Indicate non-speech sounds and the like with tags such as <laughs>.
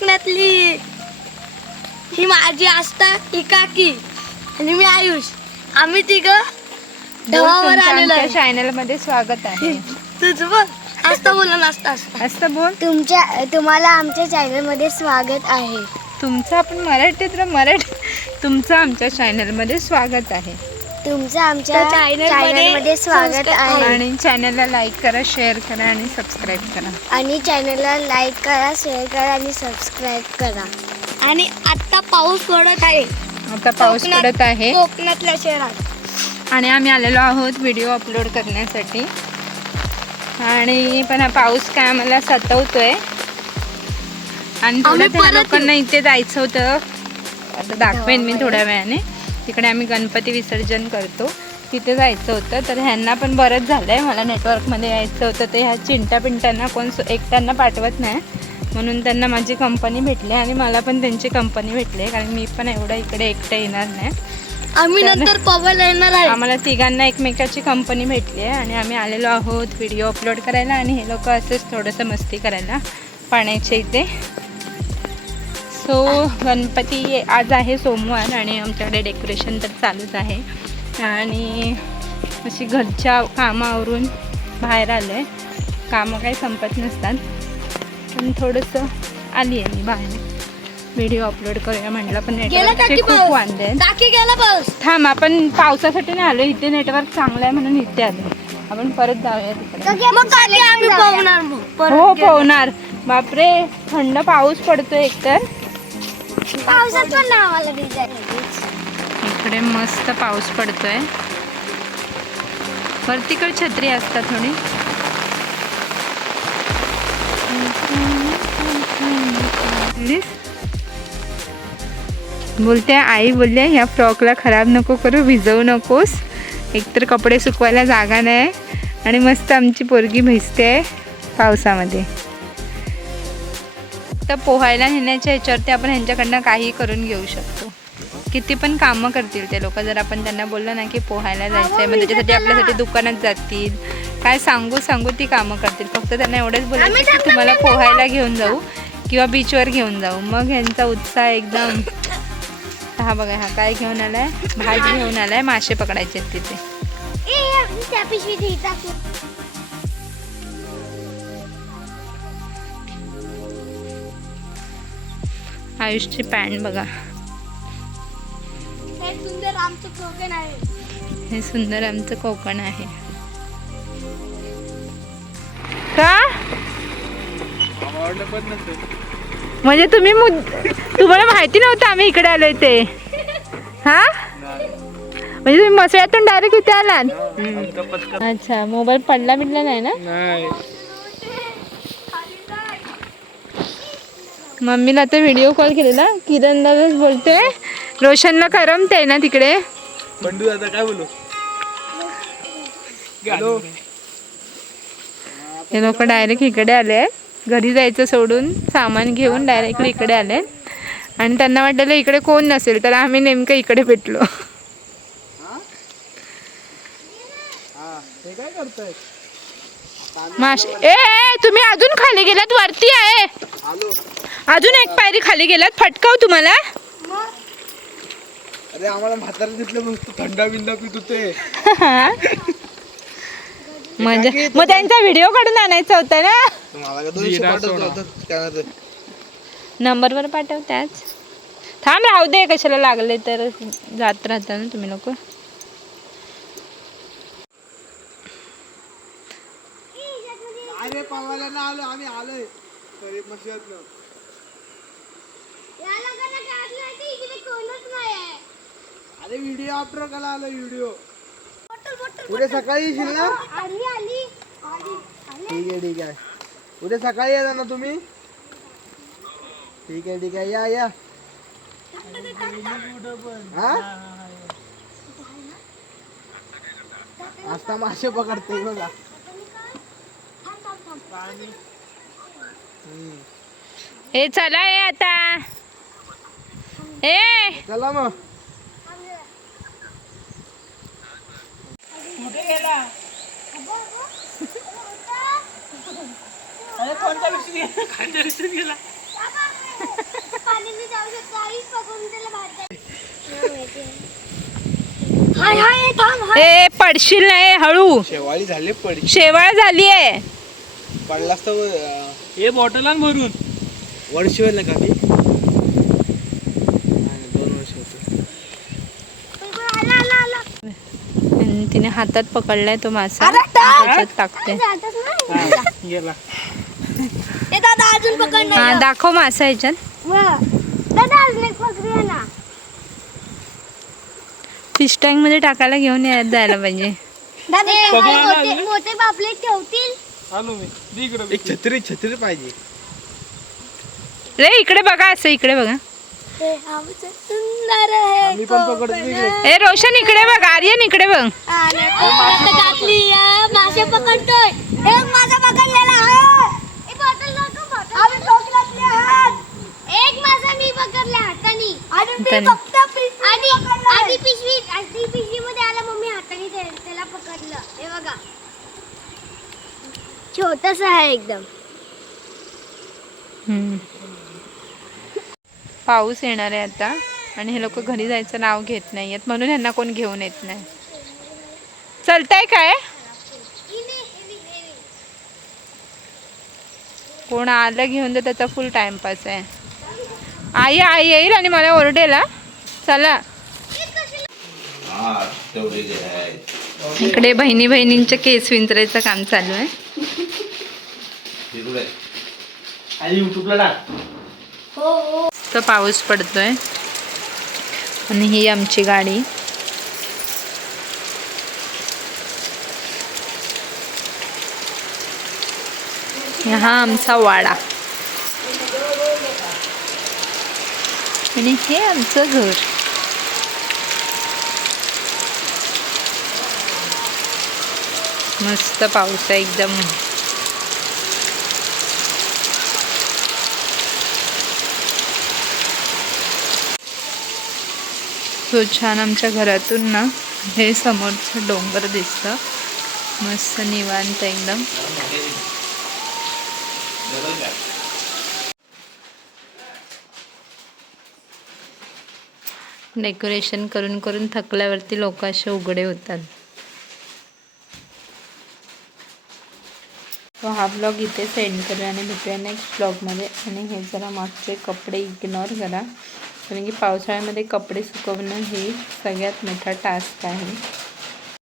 कोकणातली ही माझी आस्था ही काकी आणि मी आयुष. आम्ही तिघ ढवावर आलेलो आहे. चॅनलमध्ये स्वागत आहे. तुझं बघ आस्था बोला ना आस्था आस्था. असं बोल. तुमच्या तुम्हाला आमच्या चॅनलमध्ये स्वागत आहे. तुमचं आपण मराठीत र मराठी तुमचं आमच्या चॅनलमध्ये स्वागत आहे. तुमचं आमच्या channel मध्ये चॅनलमध्ये स्वागत संस्कार आहे. आणि चॅनलला लाईक करा शेअर करा आणि सबस्क्राईब करा. आणि चॅनलला लाईक करा शेअर करा आणि सबस्क्राईब करा. आणि आता पाऊस पडत आहे. आता पाऊस कोकणात- पडत आहे. कोकणातल्या शहरात. आणि आम्ही आलेलो आहोत व्हिडिओ अपलोड करण्यासाठी. आणि पण हा पाऊस काय आम्हाला सतवतोय. आणि थोडं आम्ही त्या परत लोकांना इथे जायचं होतं. आता दाखवेन मी थोड्या वेळाने. तिकडे आम्ही गणपती विसर्जन करतो. तिथे जायचं होतं तर ह्यांना पण बरंच झालं आहे मला नेटवर्कमध्ये यायचं होतं ते ह्या चिंटा पिंटांना कोण एकट्यांना पाठवत नाही. म्हणून त्यांना माझी कंपनी भेटली आणि मला पण त्यांची कंपनी भेटली आहे कारण मी पण एवढं इकडे एकटं येणार नाही. आम्ही तर- नंतर पवायला येणार आहे. आम्हाला तिघांना एकमेकाची कंपनी भेटली आहे आणि आम्ही आलेलो आहोत व्हिडिओ अपलोड करायला आणि हे लोक असंच थोडंसं मस्ती करायला पाण्याच्या इथे. सो गणपती आज आहे सोमवार आणि आमच्याकडे डेकोरेशन तर चालूच आहे. आणि अशी घरच्या कामावरून बाहेर आलं आहे कामं काही संपत नसतात. पण थोडंसं आली आहे मी बाहेर. व्हिडिओ अपलोड करूया म्हटलं पण गेला नेटवर्कचे खूप पाऊस? वांदे आहेत. थांब आपण पावसासाठी नाही आलो इथे नेटवर्क चांगलं आहे म्हणून इथे आलो आपण परत जाऊया तिकडे. हो. पोहणार बापरे थंड पाऊस पडतोय एकतर. पावसात पण ना आम्हाला भिजायला. इकडे मस्त पाऊस पडतोय. वरतीकडे छत्री असतात थोडी बोलते आई बोलले ह्या फ्रॉकला खराब नको करू भिजवू नकोस. एकतर कपडे सुकवायला जागा नाही आणि मस्त आमची पोरगी भिजते पावसामध्ये. तर पोहायला नेण्याच्या ह्याच्यावरती आपण ह्यांच्याकडनं काही करून घेऊ शकतो. किती पण कामं करतील ते लोक. जर आपण त्यांना बोललं ना की पोहायला जायचं आहे मग त्याच्यासाठी आपल्यासाठी दुकानात जातील. काय सांगू सांगू ती कामं करतील. फक्त त्यांना एवढंच बोलायचं की तुम्हाला पोहायला घेऊन जाऊ किंवा बीचवर घेऊन जाऊ. मग ह्यांचा उत्साह एकदम. हा बघा हा काय घेऊन आलाय? भात घेऊन आलाय मासे पकडायचे आहेत तिथे. आयुषची पॅन्ट बघा. हे सुंदर आमचं कोकण आहे. हे सुंदर आमचं कोकण आहे. का? म्हणजे तुम्ही तुम्हाला माहिती नव्हतं आम्ही इकडे आलोय ते. हा? म्हणजे तुम्ही मसळ्यातून डायरेक्ट इथे आलात. अच्छा मोबाईल पडला बिडला नाही ना? मम्मीला आता व्हिडिओ कॉल केलेला. किरण दादाच बोलते. रोशनला करमते ना तिकडे. बंडू दादा काय बोलू? हे लोक डायरेक्ट इकडे आले. घरी जायचं सोडून सामान घेऊन डायरेक्टली इकडे आले. आणि त्यांना वाटलेलं इकडे कोण नसेल तर आम्ही नेमकं इकडे भेटलो. माश ए ए, तुम्ही अजून खाली गेलात वरती आहे. आलो. अजून एक पायरी खाली गेलात फटकाव तुम्हाला. अरे आम्हाला म्हातारा तिथलं मस्त थंडा बिंडा पित होते. <laughs> म्हणजे मग त्यांचा व्हिडिओ काढून आणायचा होता ना? नंबरवर पाठव त्याच थांब राहू दे कशाला लागले तर जात राहता ना तुम्ही लोक. अरे पवायला ना आलो आम्ही आलोय तरी मशीत या लोकांना काढलं की इकडे कोणच नाहीये. अरे व्हिडिओ अपलोड करा आलो व्हिडिओ उद्या सकाळी येशील ना? आली आली. आली ठीक आहे ठीक आहे. उद्या सकाळी येणार ना तुम्ही? ठीक आहे ठीक आहे. या या. हा? आता मासे पकडते बघा. ए चला आता. ए! चला मग. हाय हाय थांब हाय. ए पडशील नाही हळू. शेवाळी झाले पडी शेवाळ झाली आहे पडलास तर हे बॉटल आण भरून. वर्ष होईल ना काकी नाही, दोन वर्ष होते आणि तिने हातात पकडलाय तो मासा! त्याच्यात टाकते. हा, गेला ए दादा अजून पकड हा नाही दाखव मासा ह्याच्यात दादा अजून एक पकरूया ना. फिश टँकमध्ये टाकायला घेऊन या- जायला पाहिजे. मोठे ठेवतील? एक छत्री छत्री पाहिजे. रे इकडे बघा असं इकडे बघा. ए रोशन इकडे बघ आर्यन इकडे बघ. टाकली मासे पकडतोय. माझा पकडलेला आहे. आम्ही टोकल्यातले आहात. एक मासा मी पकडला हातानी. पिशवी आधी पकडलाय. आधी पिशवी आधी पिशवी मध्ये आला मम्मी हाताने ते- त्याला पकडलं. हे बघा. छोटस आहे एकदम. हम्म. पाऊस येणार आहे आता आणि हे लोक घरी जायचं नाव घेत नाहीयेत म्हणून ह्यांना कोण घेऊन येत नाही. चलताय काय? कोण आलं घेऊन तर त्याचा फुल टाइमपास आहे. आई आई येईल आणि मला ओरडेल. चला. इकडे बहिणी बहिणींच्या केस विंचरायचं काम चालू आहे. पाऊस पडतोय. आणि ही आमची गाडी. हा आमचा वाडा. आणि हे आमचं घर. मस्त पाऊस आहे एकदम. सो छान आमच्या घरातून ना हे समोरचं डोंगर दिसतं. मस्त निवांत एकदम. डेकोरेशन करून करून थकल्यावरती लोक असे उघडे होतात. हा ब्लॉग इथे सेंड करूया आणि भेटूया नेक्स्ट ब्लॉगमध्ये आणि हे जरा मागचे कपडे इग्नोर करा. कारण की पावसाळ्यामध्ये कपडे सुकवणं हे सगळ्यात मोठा टास्क आहे.